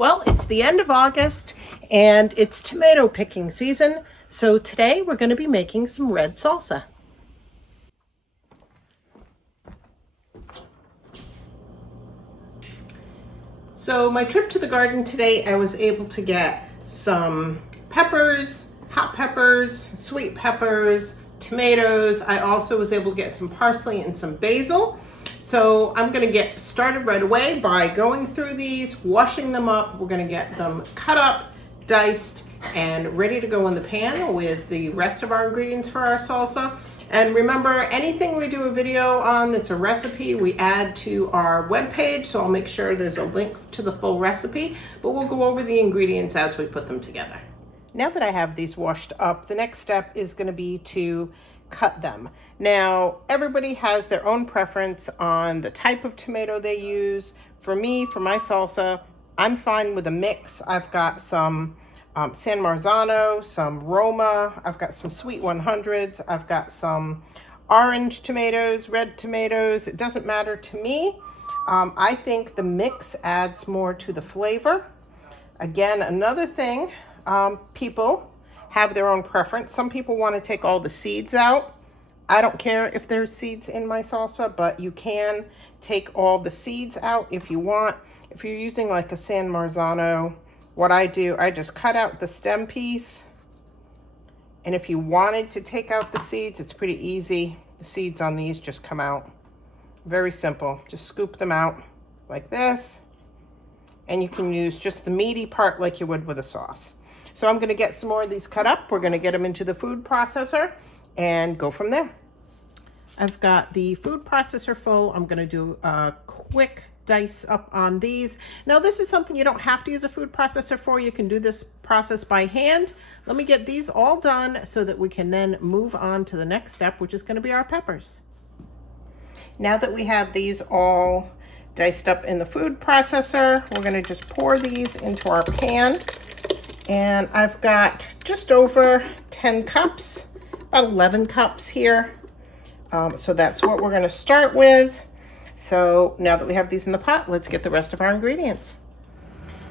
Well, it's the end of August and it's tomato picking season, so today we're going to be making some red salsa. So my trip to the garden today, I was able to get some peppers, hot peppers, sweet peppers, tomatoes. I also was able to get some parsley and some basil. So I'm going to get started right away by going through these, washing them up. We're going to get them cut up, diced, and ready to go in the pan with the rest of our ingredients for our salsa. And remember, anything we do a video on that's a recipe, we add to our webpage, so I'll make sure there's a link to the full recipe, but we'll go over the ingredients as we put them together. Now that I have these washed up, the next step is going to be to cut them. Now, everybody has their own preference on the type of tomato they use. For me, for my salsa, I'm fine with a mix. I've got some San Marzano, some Roma, I've got some sweet 100s, I've got some orange tomatoes, red tomatoes. It doesn't matter to me. I think the mix adds more to the flavor. Again, another thing, people have their own preference. Some people want to take all the seeds out. I don't care if there's seeds in my salsa, but you can take all the seeds out if you want. If you're using like a San Marzano, what I do, I just cut out the stem piece. And if you wanted to take out the seeds, it's pretty easy. The seeds on these just come out. Very simple. Just scoop them out like this. And you can use just the meaty part like you would with a sauce. So I'm going to get some more of these cut up. We're going to get them into the food processor and go from there. I've got the food processor full. I'm going to do a quick dice up on these. Now this is something you don't have to use a food processor for. You can do this process by hand. Let me get these all done so that we can then move on to the next step, which is going to be our peppers. Now that we have these all diced up in the food processor, we're going to just pour these into our pan. And I've got just over 10 cups, about 11 cups here. So that's what we're going to start with. So now that we have these in the pot, let's get the rest of our ingredients.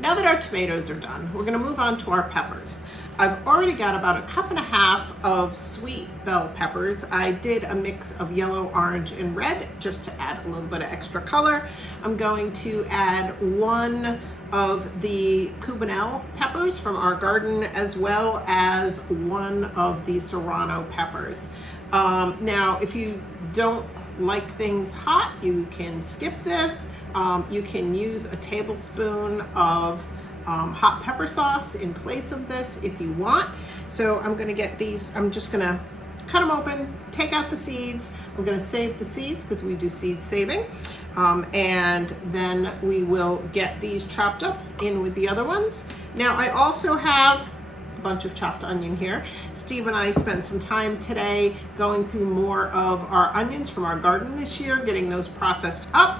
Now that our tomatoes are done, we're going to move on to our peppers. I've already got about 1.5 cups of sweet bell peppers. I did a mix of yellow, orange, and red just to add a little bit of extra color. I'm going to add 1 of the Cubanelle peppers from our garden, as well as 1 of the Serrano peppers. Now, if you don't like things hot, you can skip this. You can use a tablespoon of hot pepper sauce in place of this if you want. So I'm going to get these, I'm just going to cut them open, take out the seeds. I'm going to save the seeds because we do seed saving. And then we will get these chopped up in with the other ones. Now I also have bunch of chopped onion here. Steve and I spent some time today going through more of our onions from our garden this year, getting those processed up,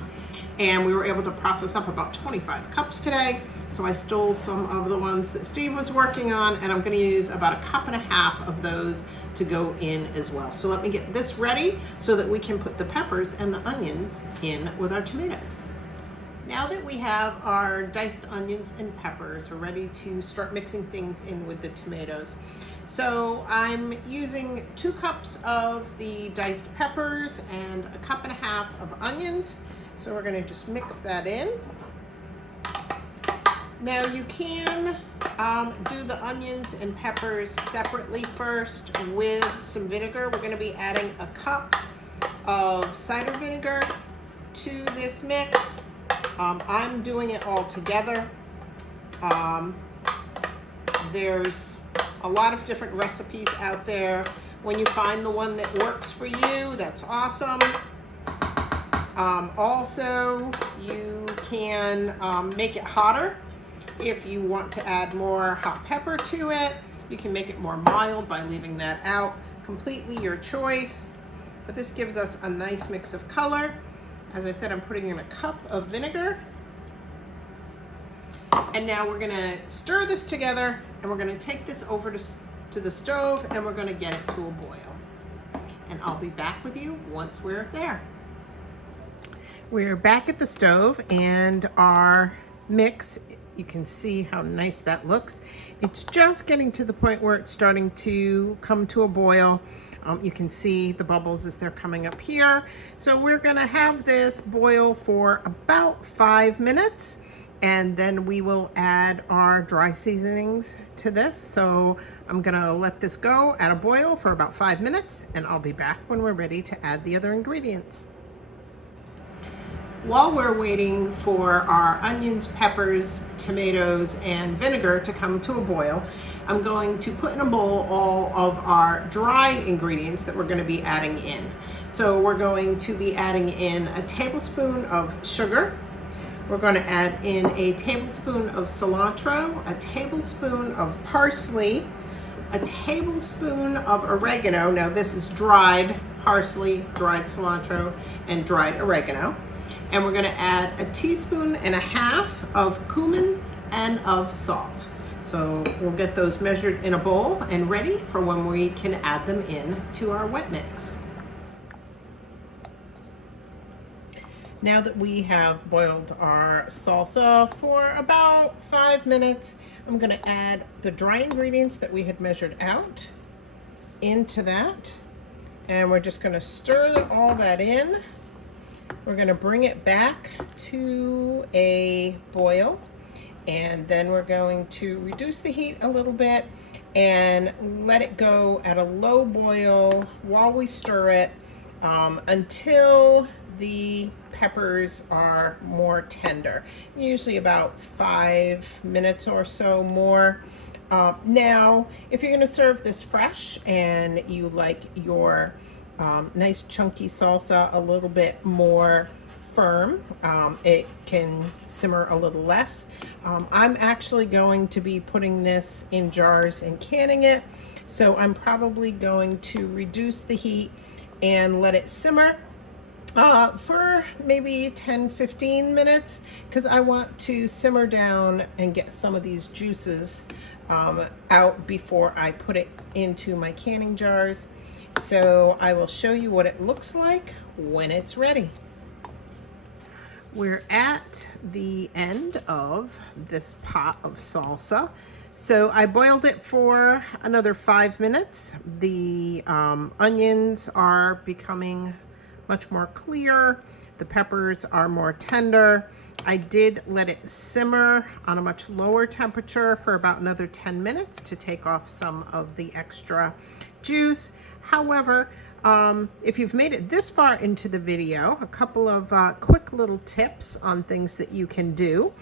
and we were able to process up about 25 cups today. So I stole some of the ones that Steve was working on, and I'm going to use about 1.5 cups of those to go in as well. So let me get this ready so that we can put the peppers and the onions in with our tomatoes. Now that we have our diced onions and peppers, we're ready to start mixing things in with the tomatoes. So I'm using 2 cups of the diced peppers and 1.5 cups of onions. So we're going to just mix that in. Now you can do the onions and peppers separately first with some vinegar. We're going to be adding 1 cup of cider vinegar to this mix. I'm doing it all together. There's a lot of different recipes out there. When you find the one that works for you, that's awesome. Also, you can make it hotter if you want to add more hot pepper to it. You can make it more mild by leaving that out. Completely your choice. But this gives us a nice mix of color. As I said, I'm putting in 1 cup of vinegar. And now we're gonna stir this together, and we're gonna take this over to the stove, and we're gonna get it to a boil. And I'll be back with you once we're there. We're back at the stove, and our mix You can see how nice that looks. It's just getting to the point where it's starting to come to a boil. You can see the bubbles as they're coming up here. So we're gonna have this boil for about 5 minutes, and then we will add our dry seasonings to this. So I'm gonna let this go at a boil for about 5 minutes, and I'll be back when we're ready to add the other ingredients. While we're waiting for our onions, peppers, tomatoes, and vinegar to come to a boil, I'm going to put in a bowl all of our dry ingredients that we're going to be adding in. So we're going to be adding in a tablespoon of sugar. We're going to add in a tablespoon of cilantro, a tablespoon of parsley, a tablespoon of oregano. Now this is dried parsley, dried cilantro, and dried oregano. And we're going to add a teaspoon and a half of cumin and of salt. So we'll get those measured in a bowl and ready for when we can add them in to our wet mix. Now that we have boiled our salsa for about 5 minutes, I'm going to add the dry ingredients that we had measured out into that. And we're just going to stir all that in. We're going to bring it back to a boil, and then we're going to reduce the heat a little bit and let it go at a low boil while we stir it until the peppers are more tender, usually about 5 minutes or so more. Now, if you're going to serve this fresh and you like your nice chunky salsa a little bit more firm, it can simmer a little less. I'm actually going to be putting this in jars and canning it, so I'm probably going to reduce the heat and let it simmer for maybe 10-15 minutes, because I want to simmer down and get some of these juices out before I put it into my canning jars. So I will show you what it looks like when it's ready. We're at the end of this pot of salsa. So I boiled it for another 5 minutes. The onions are becoming much more clear. The peppers are more tender. I did let it simmer on a much lower temperature for about another 10 minutes to take off some of the extra juice. However, if you've made it this far into the video, a couple of quick little tips on things that you can do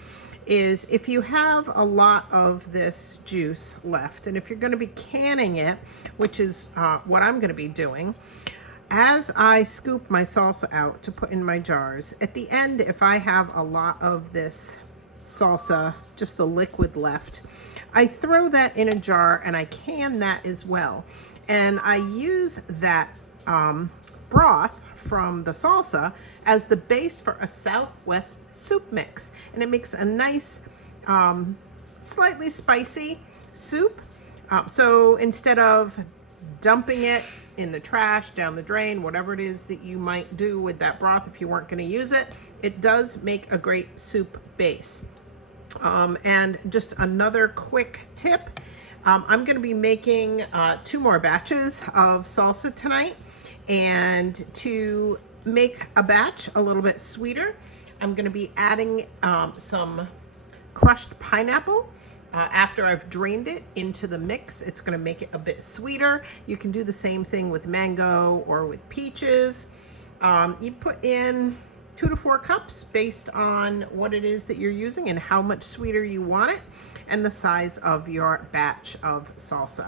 is, if you have a lot of this juice left, and if you're going to be canning it, which is what I'm going to be doing, as I scoop my salsa out to put in my jars, at the end, if I have a lot of this salsa, just the liquid left, I throw that in a jar and I can that as well. And I use that broth from the salsa as the base for a Southwest soup mix. And it makes a nice, slightly spicy soup. So instead of dumping it in the trash, down the drain, whatever it is that you might do with that broth if you weren't going to use it, it does make a great soup base. And just another quick tip, I'm going to be making 2 more batches of salsa tonight, and to make a batch a little bit sweeter, I'm going to be adding some crushed pineapple after I've drained it into the mix. It's going to make it a bit sweeter. You can do the same thing with mango or with peaches. You put in 2 to 4 cups based on what it is that you're using and how much sweeter you want it, and the size of your batch of salsa.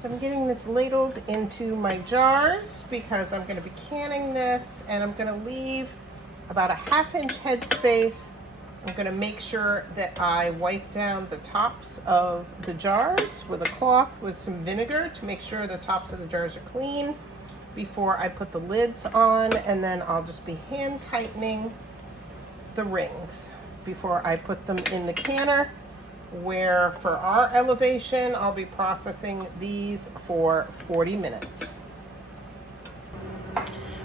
So I'm getting this ladled into my jars because I'm going to be canning this, and I'm going to leave about a 1/2 inch headspace. I'm going to make sure that I wipe down the tops of the jars with a cloth with some vinegar to make sure the tops of the jars are clean before I put the lids on, and then I'll just be hand tightening the rings before I put them in the canner, where for our elevation I'll be processing these for 40 minutes.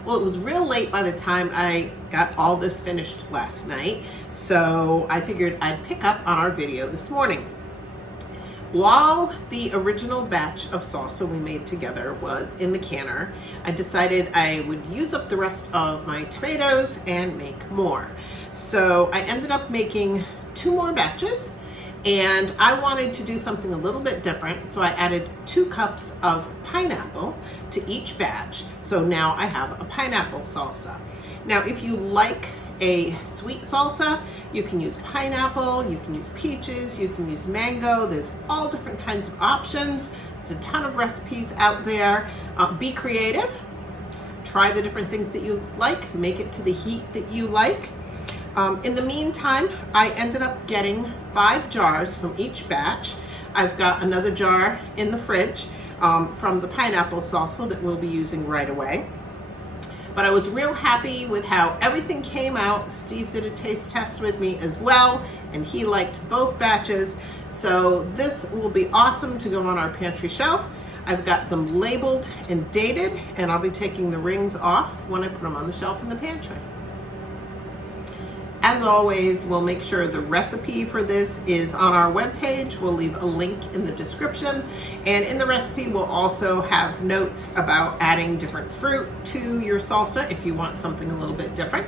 Well, it was real late by the time I got all this finished last night, So I figured I'd pick up on our video this morning. While the original batch of salsa we made together was in the canner, I decided I would use up the rest of my tomatoes and make more. So I ended up making 2 more batches, and I wanted to do something a little bit different, so I added 2 cups of pineapple to each batch. So now I have a pineapple salsa. Now if you like a sweet salsa, you can use pineapple, you can use peaches, you can use mango. There's all different kinds of options. There's a ton of recipes out there. Be creative. Try the different things that you like. Make it to the heat that you like. In the meantime, I ended up getting 5 jars from each batch. I've got another jar in the fridge from the pineapple salsa that we'll be using right away. But I was real happy with how everything came out. Steve did a taste test with me as well, and he liked both batches. So this will be awesome to go on our pantry shelf. I've got them labeled and dated, and I'll be taking the rings off when I put them on the shelf in the pantry. As always, we'll make sure the recipe for this is on our webpage. We'll leave a link in the description. And in the recipe, we'll also have notes about adding different fruit to your salsa if you want something a little bit different.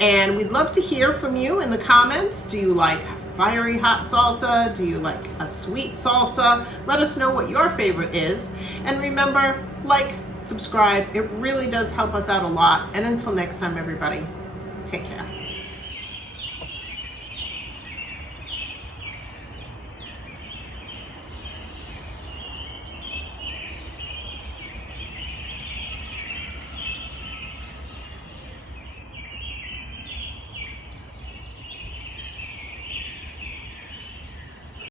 And we'd love to hear from you in the comments. Do you like fiery hot salsa? Do you like a sweet salsa? Let us know what your favorite is. And remember, like, subscribe. It really does help us out a lot. And until next time, everybody, take care.